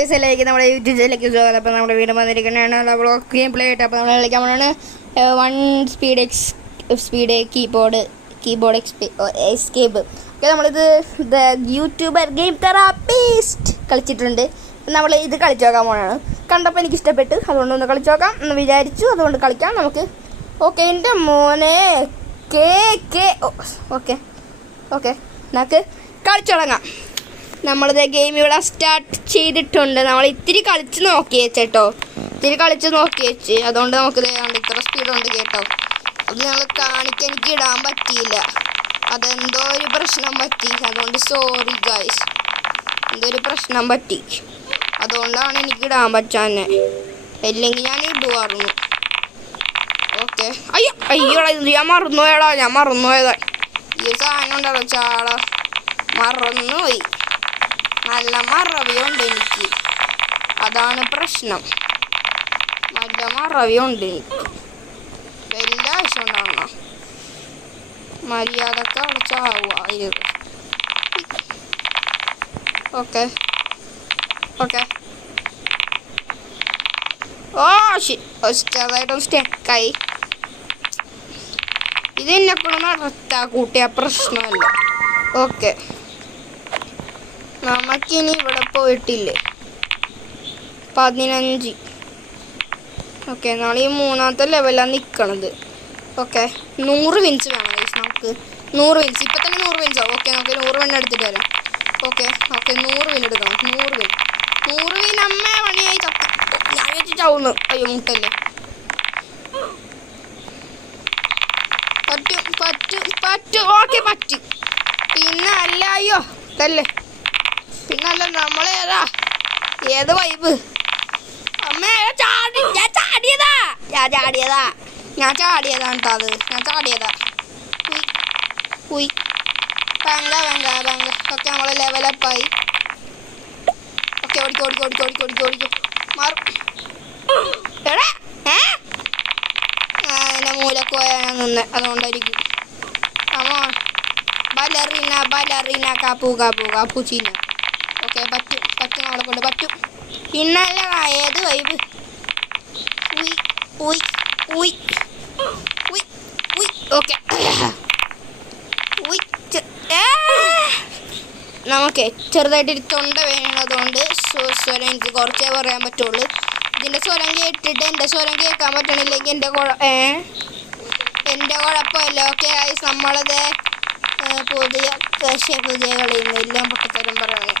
നമ്മുടെ യൂട്യൂബ് ചാനലിലേക്ക് സ്വാഗതം. അപ്പോൾ നമ്മുടെ വീട് വന്നിരിക്കുന്നതാണ് ബ്ലോക്ക് ഗെയിം പ്ലേ ആയിട്ട്. അപ്പോൾ നമ്മൾ കളിക്കാൻ പോകണമാണ് 1 സ്പീഡ് കീബോർഡ് എസ്കേപ്പ്. ഓക്കെ, നമ്മളിത് യൂട്യൂബർ ഗെയിം തെറാപ്പിസ്റ്റ് കളിച്ചിട്ടുണ്ട്. നമ്മൾ ഇത് കളിച്ചു നോക്കാൻ പോകണമാണ്. കണ്ടപ്പോൾ എനിക്ക് ഇഷ്ടപ്പെട്ടു, അതുകൊണ്ട് ഒന്ന് കളിച്ചു നോക്കാം എന്ന് വിചാരിച്ചു. അതുകൊണ്ട് കളിക്കാം നമുക്ക്. ഓക്കെ, എൻ്റെ മോനെ ഓക്കെ നമുക്ക് കളിച്ചു തുടങ്ങാം. നമ്മളിത് ഗെയിം ഇവിടെ സ്റ്റാർട്ട് ചെയ്തിട്ടുണ്ട്. നമ്മൾ ഇത്തിരി കളിച്ച് നോക്കി വെച്ചേട്ടോ, അതുകൊണ്ട് നമുക്കിത് ഇത്ര സ്പീഡുണ്ട് കേട്ടോ. അത് ഞങ്ങൾ കാണിക്കാൻ എനിക്ക് ഇടാൻ പറ്റിയില്ല, അതെന്തോ ഒരു പ്രശ്നം പറ്റി. അതുകൊണ്ട് സോറി ഗൈസ്, എന്തോ ഒരു പ്രശ്നം പറ്റി, അതുകൊണ്ടാണ് എനിക്ക് ഇടാൻ പറ്റാന്നെ. അല്ലെങ്കിൽ ഞാൻ ഇടുമായിരുന്നു. ഓക്കെ, അയ്യോടാ ഞാൻ മറന്നുപോയതാ. ഈ സാധനം ഉണ്ടല്ലോ ചാള, മറന്നുപോയി. നല്ല മറവിയുണ്ട് എനിക്ക്, അതാണ് പ്രശ്നം. നല്ല മറവിയുണ്ട് എനിക്ക്, വലിയ ആവശ്യം ഉണ്ടാവണം. മര്യാദക്ക് അവിടെ ചാവുക. ഓക്കെ ചെറുതായിട്ടൊന്ന് സ്റ്റെക്കായി. ഇതെന്നെപ്പോഴും നടത്താ കൂട്ടിയ പ്രശ്നമല്ല. ഓക്കെ, നമുക്കിനി ഇവിടെ പോയിട്ടില്ലേ 15. ഓക്കെ, നമ്മൾ ഈ 3ാമത്തെ ലെവലാണ് നിൽക്കണത്. ഓക്കെ, 100 വിൻസ് വേണം നമുക്ക്. 100 വിൻസ് ഇപ്പം തന്നെ 100 വിൻസോ. ഓക്കെ, നമുക്ക് 100 വിൻ എടുത്തിട്ട് വരാം. ഓക്കെ 100 വിൻ എടുക്കണം. 100 വിൻ അമ്മ പണിയായി തപ്പി. ഞാൻ വെച്ച് ചാവുന്നു. അയ്യോ മുട്ടല്ലേ. പറ്റും. ഓക്കെ പറ്റും. പിന്നെ അല്ല, അയ്യോ ഇതല്ലേ. പിന്നല്ല, നമ്മളേതാ ഏത് വൈബ്. അമ്മേ ഞാൻ ചാടിയതാ കേട്ടോ. അത് ഞാൻ ചാടിയതാ. പങ്ക. ഓക്കെ, നമ്മളെ ലെവലപ്പായി. ഓക്കെ, ഓടിക്കോ മാറും. എടാ എന്നെ മൂലക്ക് പോയാൽ നിന്ന്, അതുകൊണ്ടായിരിക്കും. അമ്മോ ബലറീന കാപ്പൂച്ചീന. ഓക്കെ, പറ്റും നമ്മളെ കൊണ്ട് പറ്റും. പിന്നല്ല ഏത് വൈബ്. ഓക്കെ, നമുക്ക് ചെറുതായിട്ട് തൊണ്ട വേണതുകൊണ്ട് സ്വരം എനിക്ക് കുറച്ചേ പറയാൻ പറ്റുള്ളൂ. ഇതിൻ്റെ സ്വരം കേട്ടിട്ട് എൻ്റെ സ്വരം കേൾക്കാൻ പറ്റണില്ലെങ്കിൽ എൻ്റെ കുഴപ്പമില്ല. ഓക്കെ ഗൈസ്, നമ്മളത് പുതിയ കളിയുന്നു. എല്ലാം പൊട്ടത്തരം പറയണേ.